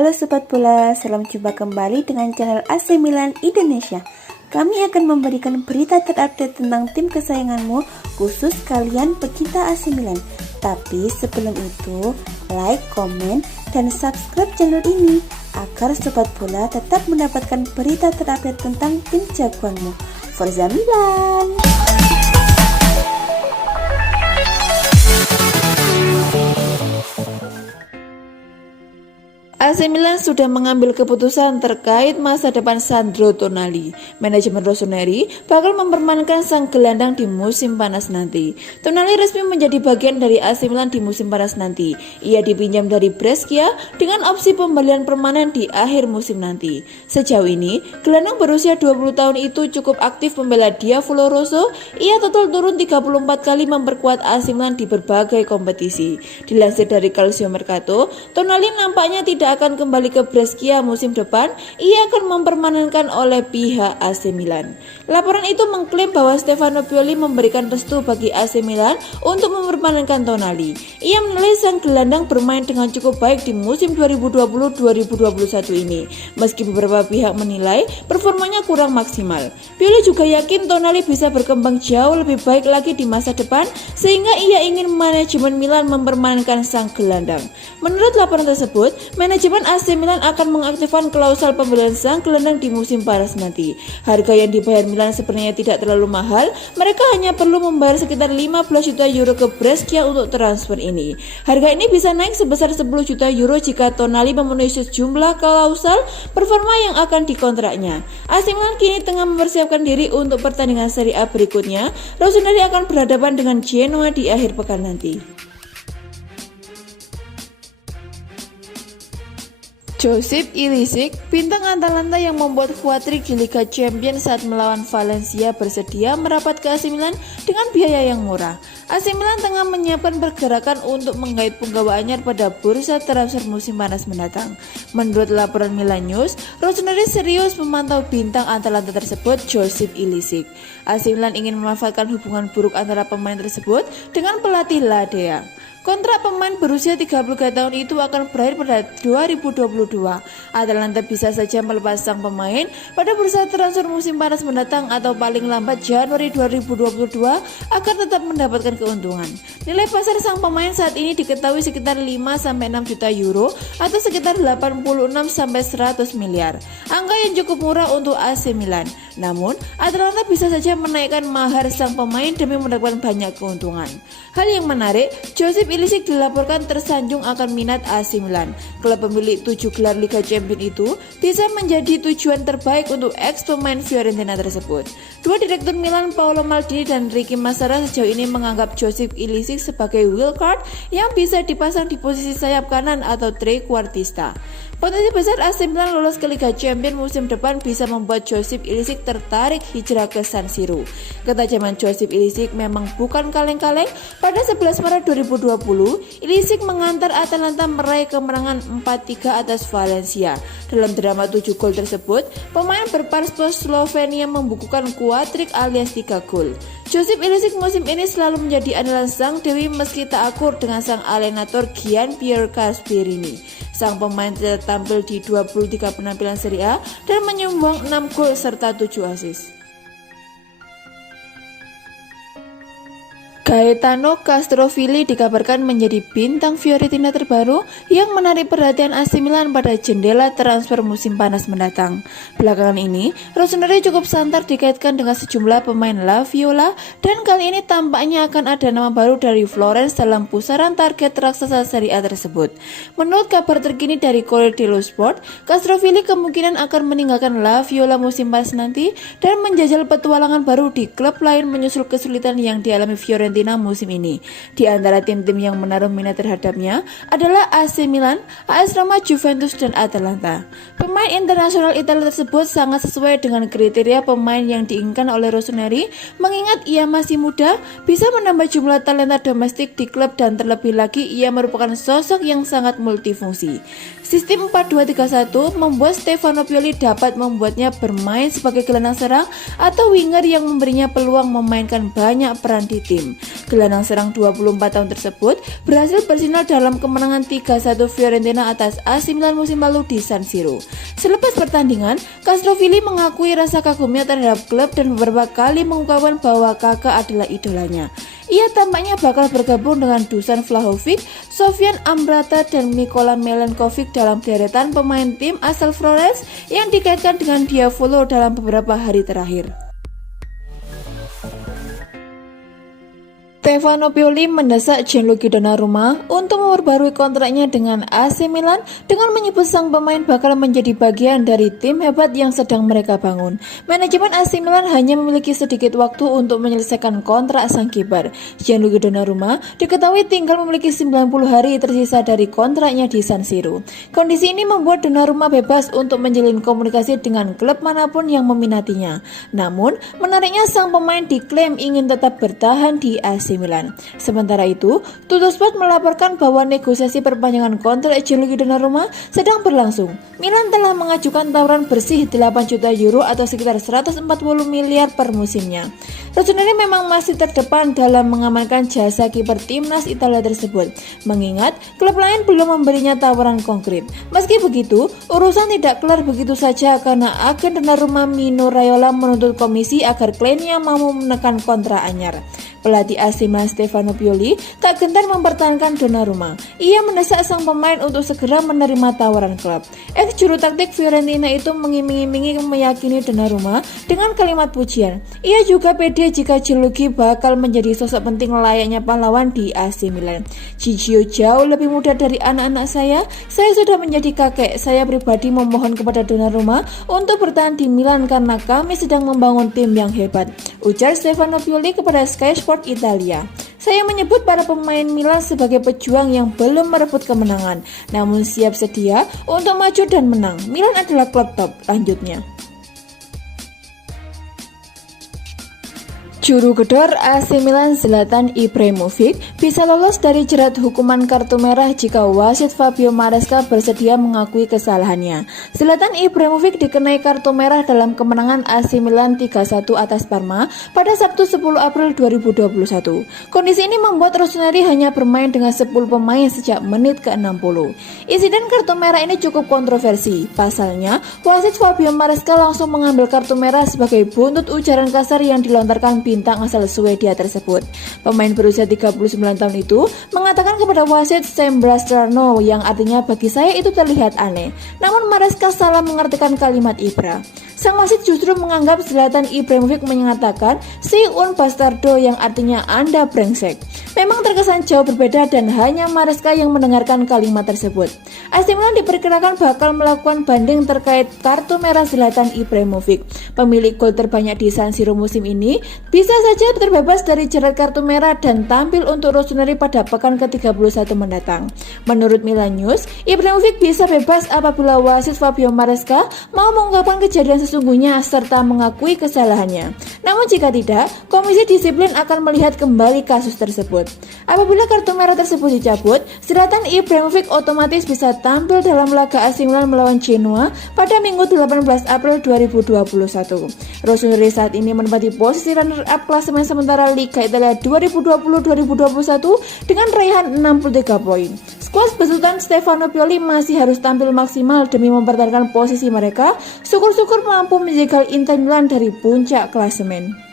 Halo Sobat Bola, salam jumpa kembali dengan channel AC Milan Indonesia. Kami akan memberikan berita terupdate tentang tim kesayanganmu, khusus kalian pecinta AC Milan. Tapi sebelum itu, like, komen, dan subscribe channel ini agar Sobat Bola tetap mendapatkan berita terupdate tentang tim jagoanmu. Forza Milan! AC Milan sudah mengambil keputusan terkait masa depan Sandro Tonali. Manajemen Rossoneri bakal mempermainkan sang gelandang di musim panas nanti. Tonali resmi menjadi bagian dari AC Milan di musim panas nanti. Ia dipinjam dari Brescia dengan opsi pembelian permanen di akhir musim nanti. Sejauh ini, gelandang berusia 20 tahun itu cukup aktif membela Diavolo Rosso. Ia total turun 34 kali memperkuat AC Milan di berbagai kompetisi. Dilansir dari Calcio Mercato, Tonali nampaknya tidak akan kembali ke Brescia musim depan. Ia akan mempermanenkan oleh pihak AC Milan. Laporan itu mengklaim bahwa Stefano Pioli memberikan restu bagi AC Milan untuk mempermanenkan Tonali. Ia menilai sang gelandang bermain dengan cukup baik di musim 2020-2021 ini, meski beberapa pihak menilai performanya kurang maksimal. Pioli juga yakin Tonali bisa berkembang jauh lebih baik lagi di masa depan, sehingga ia ingin manajemen Milan mempermanenkan sang gelandang. Menurut laporan tersebut, manajemen AC Milan akan mengaktifkan klausul pembelian sang gelandang di musim panas nanti. Harga yang dibayar Milan sebenarnya tidak terlalu mahal. Mereka hanya perlu membayar sekitar 15 juta euro ke Brescia untuk transfer ini. Harga ini bisa naik sebesar 10 juta euro jika Tonali memenuhi sejumlah klausul performa yang akan dikontraknya. AC Milan kini tengah mempersiapkan diri untuk pertandingan Serie A berikutnya. Rossoneri akan berhadapan dengan Genoa di akhir pekan nanti. Josip Ilicic, bintang Atalanta yang membuat hat-trick di Liga Champions saat melawan Valencia, bersedia merapat ke AC Milan dengan biaya yang murah. AC Milan tengah menyiapkan pergerakan untuk menggait penggawaannya pada bursa transfer musim panas mendatang. Menurut laporan Milan News, Rossoneri serius memantau bintang Atalanta tersebut, Josip Ilicic. AC Milan ingin memanfaatkan hubungan buruk antara pemain tersebut dengan pelatih Ladea. Kontrak pemain berusia 33 tahun itu akan berakhir pada 2022. Atalanta bisa saja melepas sang pemain pada bursa transfer musim panas mendatang atau paling lambat Januari 2022 agar tetap mendapatkan keuntungan. Nilai pasar sang pemain saat ini diketahui sekitar 5-6 juta euro atau sekitar 86-100 miliar. Angka yang cukup murah untuk AC Milan. Namun, Atalanta bisa saja menaikkan mahar sang pemain demi mendapatkan banyak keuntungan. Hal yang menarik, Josip Ilicic dilaporkan tersanjung akan minat AC Milan. Klub pemilik 7 gelar Liga Champions itu bisa menjadi tujuan terbaik untuk ex pemain Fiorentina tersebut. Dua direktur Milan, Paolo Maldini dan Ricky Massara, sejauh ini menganggap Josip Ilicic sebagai wildcard yang bisa dipasang di posisi sayap kanan atau trequartista. Potensi besar AC Milan lolos ke Liga Champions musim depan bisa membuat Josip Ilicic tertarik hijrah ke San Siro. Ketajaman Josip Ilicic memang bukan kaleng-kaleng. Pada 11 Maret 2020, Ilicic mengantar Atalanta meraih kemenangan 4-3 atas Valencia. Dalam drama 7 gol tersebut, pemain berpaspor Slovenia membukukan hat-trick alias 3 gol. Josip Ilicic musim ini selalu menjadi andalan sang Dewi meski tak akur dengan sang alienator Gian Piero Gasperini. Sang pemain tidak tampil di 23 penampilan Serie A dan menyumbang 6 gol serta 7 assist. Gaetano Castrovilli dikabarkan menjadi bintang Fiorentina terbaru yang menarik perhatian AC Milan pada jendela transfer musim panas mendatang. Belakangan ini, Rossoneri cukup santer dikaitkan dengan sejumlah pemain La Viola dan kali ini tampaknya akan ada nama baru dari Florence dalam pusaran target raksasa Serie A tersebut. Menurut kabar terkini dari Corriere dello Sport, Castrovilli kemungkinan akan meninggalkan La Viola musim panas nanti dan menjajal petualangan baru di klub lain menyusul kesulitan yang dialami Fiorentina musim ini. Di antara tim-tim yang menaruh minat terhadapnya adalah AC Milan, AS Roma, Juventus, dan Atalanta. Pemain internasional Italia tersebut sangat sesuai dengan kriteria pemain yang diinginkan oleh Rossoneri, mengingat ia masih muda, bisa menambah jumlah talenta domestik di klub dan terlebih lagi ia merupakan sosok yang sangat multifungsi. Sistem 4-2-3-1 membuat Stefano Pioli dapat membuatnya bermain sebagai gelandang serang atau winger yang memberinya peluang memainkan banyak peran di tim. Gelandang serang 24 tahun tersebut berhasil bersinar dalam kemenangan 3-1 Fiorentina atas AC Milan musim lalu di San Siro. Selepas pertandingan, Castrovilli mengakui rasa kagumnya terhadap klub dan beberapa kali mengungkapkan bahwa kakak adalah idolanya. Ia tampaknya bakal bergabung dengan Dusan Vlahovic, Sofian Amrata, dan Nikola Milenkovic dalam deretan pemain tim asal Flores yang dikaitkan dengan Diavolo dalam beberapa hari terakhir. Stefano Pioli mendesak Gianluigi Donnarumma untuk memperbarui kontraknya dengan AC Milan dengan menyebut sang pemain bakal menjadi bagian dari tim hebat yang sedang mereka bangun. Manajemen AC Milan hanya memiliki sedikit waktu untuk menyelesaikan kontrak sang kiper. Gianluigi Donnarumma diketahui tinggal memiliki 90 hari tersisa dari kontraknya di San Siro. Kondisi ini membuat Donnarumma bebas untuk menjalin komunikasi dengan klub manapun yang meminatinya. Namun, menariknya sang pemain diklaim ingin tetap bertahan di AC Milan. Sementara itu, Tuttosport melaporkan bahwa negosiasi perpanjangan kontrak Gianluigi Donnarumma sedang berlangsung. Milan telah mengajukan tawaran bersih 8 juta euro atau sekitar 140 miliar per musimnya. Rossoneri memang masih terdepan dalam mengamankan jasa kiper timnas Italia tersebut, mengingat klub lain belum memberinya tawaran konkret. Meski begitu, urusan tidak kelar begitu saja karena agen Donnarumma Mino Raiola menuntut komisi agar kliennya mau menekan kontrak anyar. Pelatih AC Milan Stefano Pioli tak gentar mempertahankan Donnarumma. Ia mendesak sang pemain untuk segera menerima tawaran klub. Ex juru taktik Fiorentina itu mengiming-imingi meyakini Donnarumma dengan kalimat pujian. Ia juga pede jika Gianluigi bakal menjadi sosok penting layaknya pahlawan di AC Milan. Gigio jauh lebih muda dari anak-anak saya sudah menjadi kakek. Saya pribadi memohon kepada Donnarumma untuk bertahan di Milan karena kami sedang membangun tim yang hebat, ujar Stefano Pioli kepada Sky Sport Italia. Saya menyebut para pemain Milan sebagai pejuang yang belum merebut kemenangan, namun siap sedia untuk maju dan menang. Milan adalah klub top, lanjutnya. Juru gedor AC Milan Zlatan Ibrahimovic bisa lolos dari jerat hukuman kartu merah jika wasit Fabio Maresca bersedia mengakui kesalahannya. Zlatan Ibrahimovic dikenai kartu merah dalam kemenangan AC Milan 3-1 atas Parma pada Sabtu 10 April 2021. Kondisi ini membuat Rossoneri hanya bermain dengan 10 pemain sejak menit ke-60. Insiden kartu merah ini cukup kontroversi. Pasalnya, wasit Fabio Maresca langsung mengambil kartu merah sebagai buntut ujaran kasar yang dilontarkan bintang asal Swedia tersebut. Pemain berusia 39 tahun itu mengatakan kepada wasit Sembra Strano yang artinya bagi saya itu terlihat aneh. Namun Maresca salah mengartikan kalimat Ibra. Sang wasit justru menganggap Zlatan Ibrahimovic mengatakan si un bastardo yang artinya Anda brengsek. Memang terkesan jauh berbeda dan hanya Maresca yang mendengarkan kalimat tersebut. AC Milan diperkirakan bakal melakukan banding terkait kartu merah Zlatan Ibrahimovic. Pemilik gol terbanyak di San Siro musim ini bisa saja terbebas dari jerat kartu merah dan tampil untuk Rossoneri pada pekan ke-31 mendatang. Menurut Milan News, Ibrahimovic bisa bebas apabila wasit Fabio Maresca mau mengungkapkan kejadian sesungguhnya serta mengakui kesalahannya. Namun jika tidak, Komisi Disiplin akan melihat kembali kasus tersebut. Apabila kartu merah tersebut dicabut, Zlatan Ibrahimovic otomatis bisa tampil dalam laga AC Milan melawan Genoa pada Minggu 18 April 2021. Rossoneri saat ini menempati posisi runner-up klasemen sementara Liga Italia 2020-2021 dengan raihan 63 poin. Skuad besutan Stefano Pioli masih harus tampil maksimal demi mempertahankan posisi mereka. Syukur-syukur mampu menjegal Inter Milan dari puncak klasemen.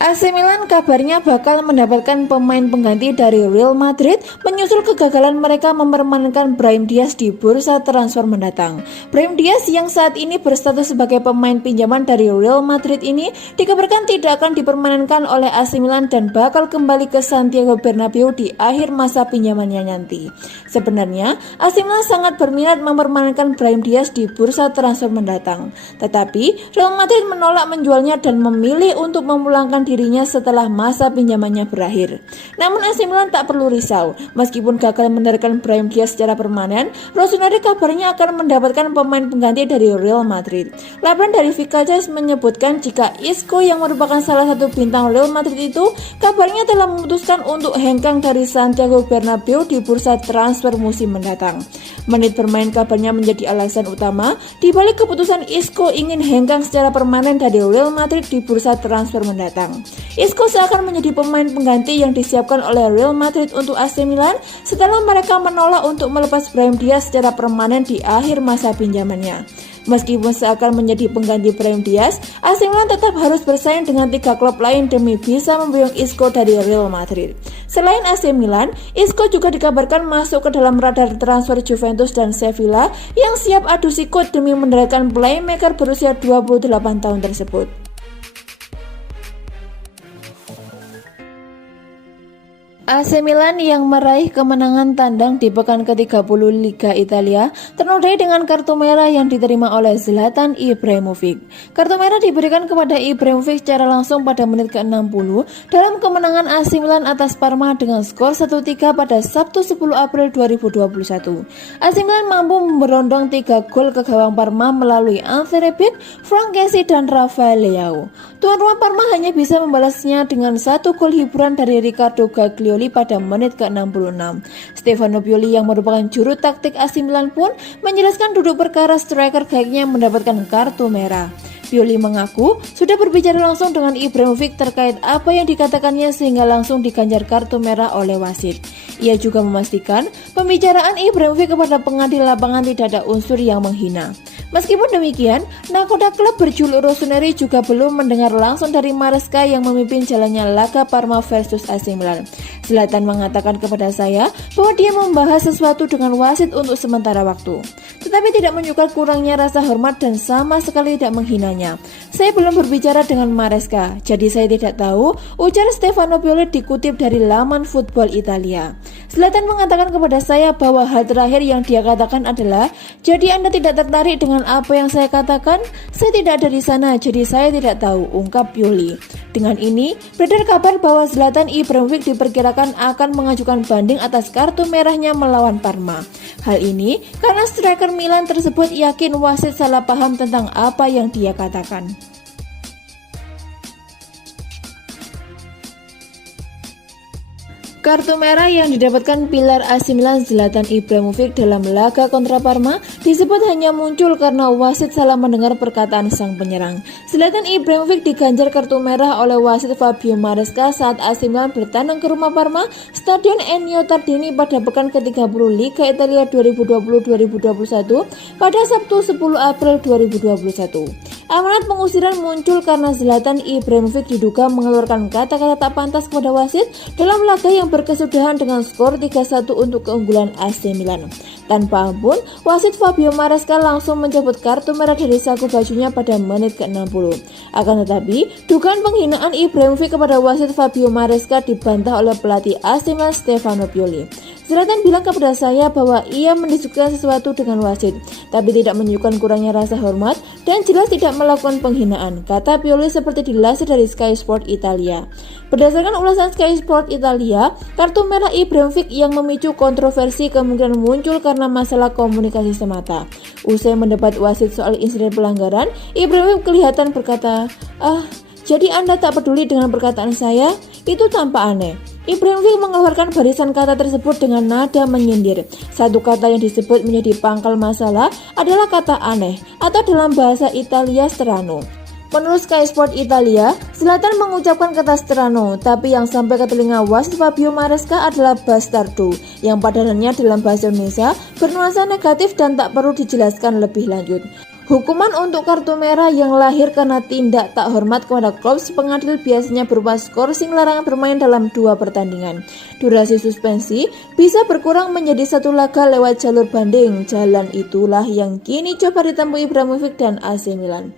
AC Milan kabarnya bakal mendapatkan pemain pengganti dari Real Madrid menyusul kegagalan mereka mempermanenkan Brahim Diaz di bursa transfer mendatang. Brahim Diaz yang saat ini berstatus sebagai pemain pinjaman dari Real Madrid ini dikabarkan tidak akan dipermanenkan oleh AC Milan dan bakal kembali ke Santiago Bernabeu di akhir masa pinjamannya nanti. Sebenarnya, AC Milan sangat berminat mempermanenkan Brahim Diaz di bursa transfer mendatang. Tetapi, Real Madrid menolak menjualnya dan memilih untuk memulangkan dirinya setelah masa pinjamannya berakhir. Namun AC Milan tak perlu risau, meskipun gagal mendarkan Brahim Diaz secara permanen, Rossoneri kabarnya akan mendapatkan pemain pengganti dari Real Madrid. Laporan dari Vicacas menyebutkan jika Isco yang merupakan salah satu bintang Real Madrid itu kabarnya telah memutuskan untuk hengkang dari Santiago Bernabeu di bursa transfer musim mendatang. Menit bermain kabarnya menjadi alasan utama di balik keputusan Isco ingin hengkang secara permanen dari Real Madrid di bursa transfer mendatang. Isco seakan menjadi pemain pengganti yang disiapkan oleh Real Madrid untuk AC Milan setelah mereka menolak untuk melepas Brahim Diaz secara permanen di akhir masa pinjamannya. Meskipun seakan menjadi pengganti Brahim Diaz, AC Milan tetap harus bersaing dengan 3 klub lain demi bisa memboyong Isco dari Real Madrid. Selain AC Milan, Isco juga dikabarkan masuk ke dalam radar transfer Juventus dan Sevilla yang siap adu sikut demi mendatangkan playmaker berusia 28 tahun tersebut. AC Milan yang meraih kemenangan tandang di pekan ke-30 Liga Italia ternodai dengan kartu merah yang diterima oleh Zlatan Ibrahimovic. Kartu merah diberikan kepada Ibrahimovic secara langsung pada menit ke-60 dalam kemenangan AC Milan atas Parma dengan skor 1-3 pada Sabtu 10 April 2021. AC Milan mampu memberondong 3 gol ke gawang Parma melalui Ante Rebic, Franck Kessie, dan Rafael Leao. Tuan rumah Parma hanya bisa membalasnya dengan 1 gol hiburan dari Riccardo Gaglioli pada menit ke-66. Stefano Pioli yang merupakan juru taktik AC Milan pun menjelaskan duduk perkara striker gaiknya mendapatkan kartu merah. Pioli mengaku sudah berbicara langsung dengan Ibrahimovic terkait apa yang dikatakannya sehingga langsung diganjar kartu merah oleh wasit. Ia juga memastikan pembicaraan Ibrahimovic kepada pengadil lapangan tidak ada unsur yang menghina. Meskipun demikian, nakoda klub berjuluk Rossoneri juga belum mendengar langsung dari Maresca yang memimpin jalannya laga Parma versus AC Milan. Zlatan mengatakan kepada saya bahwa dia membahas sesuatu dengan wasit untuk sementara waktu, tetapi tidak menyukai kurangnya rasa hormat dan sama sekali tidak menghinanya. Saya belum berbicara dengan Maresca, jadi saya tidak tahu, ujar Stefano Pioli dikutip dari laman Football Italia. Zlatan mengatakan kepada saya bahwa hal terakhir yang dia katakan adalah, jadi Anda tidak tertarik dengan apa yang saya katakan? Saya tidak ada di sana, jadi saya tidak tahu, ungkap Pioli. Dengan ini, beredar kabar bahwa Zlatan Ibrahimovic diperkirakan akan mengajukan banding atas kartu merahnya melawan Parma. Hal ini karena striker Milan tersebut yakin wasit salah paham tentang apa yang dia katakan. Kartu merah yang didapatkan pilar AC Milan Zlatan Ibrahimovic dalam laga kontra Parma disebut hanya muncul karena wasit salah mendengar perkataan sang penyerang. Zlatan Ibrahimovic diganjar kartu merah oleh wasit Fabio Maresca saat AC Milan bertandang ke rumah Parma, Stadion Ennio Tardini pada pekan ke-30 Liga Italia 2020-2021 pada Sabtu 10 April 2021. Amanat pengusiran muncul karena Zlatan Ibrahimovic diduga mengeluarkan kata-kata tak pantas kepada wasit dalam laga yang berkesudahan dengan skor 3-1 untuk keunggulan AC Milan. Tanpa ampun, wasit Fabio Maresca langsung mencabut kartu merah dari saku bajunya pada menit ke-60. Akan tetapi, dugaan penghinaan Ibrahimovic kepada wasit Fabio Maresca dibantah oleh pelatih AC Milan Stefano Pioli. Zlatan bilang kepada saya bahwa ia mendiskusikan sesuatu dengan wasit, tapi tidak menunjukkan kurangnya rasa hormat dan jelas tidak melakukan penghinaan, kata Pioli seperti dilansir dari Sky Sport Italia. Berdasarkan ulasan Sky Sport Italia, kartu merah Ibrahimovic yang memicu kontroversi kemungkinan muncul karena masalah komunikasi semata. Usai mendebat wasit soal insiden pelanggaran, Ibrahimovic kelihatan berkata, jadi Anda tak peduli dengan perkataan saya? Itu tampak aneh. Ibrahimovic mengeluarkan barisan kata tersebut dengan nada menyindir. Satu kata yang disebut menjadi pangkal masalah adalah kata aneh atau dalam bahasa Italia strano. Menurut Sky Sport Italia, Zlatan mengucapkan kata strano, tapi yang sampai ke telinga wasit Fabio Maresca adalah bastardo, yang padahalnya dalam bahasa Indonesia bernuansa negatif dan tak perlu dijelaskan lebih lanjut. Hukuman untuk kartu merah yang lahir karena tindak tak hormat kepada klub pengadil biasanya berupa skorsing larangan bermain dalam 2 pertandingan. Durasi suspensi bisa berkurang menjadi 1 laga lewat jalur banding. Jalan itulah yang kini coba ditempuh Ibrahimovic dan AC Milan.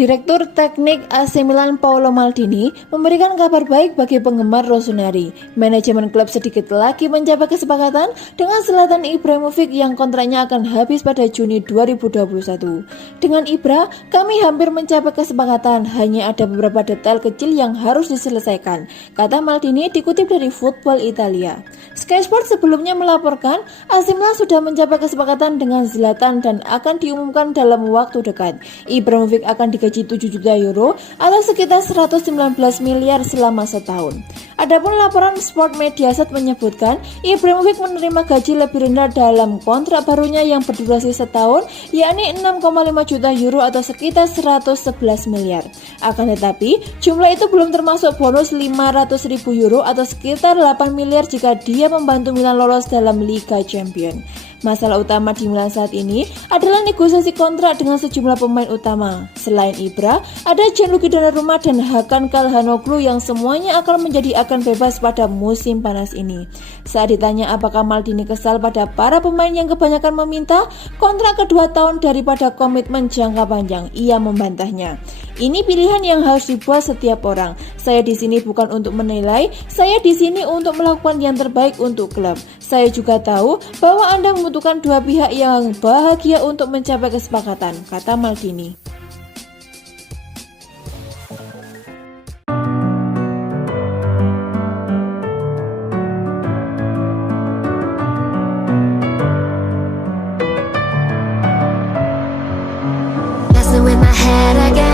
Direktur Teknik AC Milan Paolo Maldini memberikan kabar baik bagi penggemar Rossoneri. Manajemen klub sedikit lagi mencapai kesepakatan dengan Zlatan Ibrahimovic yang kontraknya akan habis pada Juni 2021. Dengan Ibra, kami hampir mencapai kesepakatan, hanya ada beberapa detail kecil yang harus diselesaikan, kata Maldini dikutip dari Football Italia. Sky Sport sebelumnya melaporkan AC Milan sudah mencapai kesepakatan dengan Zlatan dan akan diumumkan dalam waktu dekat. Ibrahimovic akan digaji 7 juta euro atau sekitar 119 miliar selama setahun. Adapun laporan Sport Mediaset menyebutkan Ibrahimovic menerima gaji lebih rendah dalam kontrak barunya yang berdurasi setahun, yakni 6,5 juta euro atau sekitar 111 miliar. Akan tetapi, jumlah itu belum termasuk bonus 500.000 euro atau sekitar 8 miliar jika dia membantu Milan lolos dalam Liga Champions. Masalah utama di Milan saat ini adalah negosiasi kontrak dengan sejumlah pemain utama. Selain Ibra, ada Gianluigi Donnarumma dan Hakan Calhanoglu yang semuanya akan menjadi agen bebas pada musim panas ini. Saat ditanya apakah Maldini kesal pada para pemain yang kebanyakan meminta kontrak kedua tahun daripada komitmen jangka panjang, ia membantahnya. Ini pilihan yang harus dibuat setiap orang. Saya di sini bukan untuk menilai, saya di sini untuk melakukan yang terbaik untuk klub. Saya juga tahu bahwa Anda membutuhkan dua pihak yang bahagia untuk mencapai kesepakatan, kata Maldini. Messing with my head again.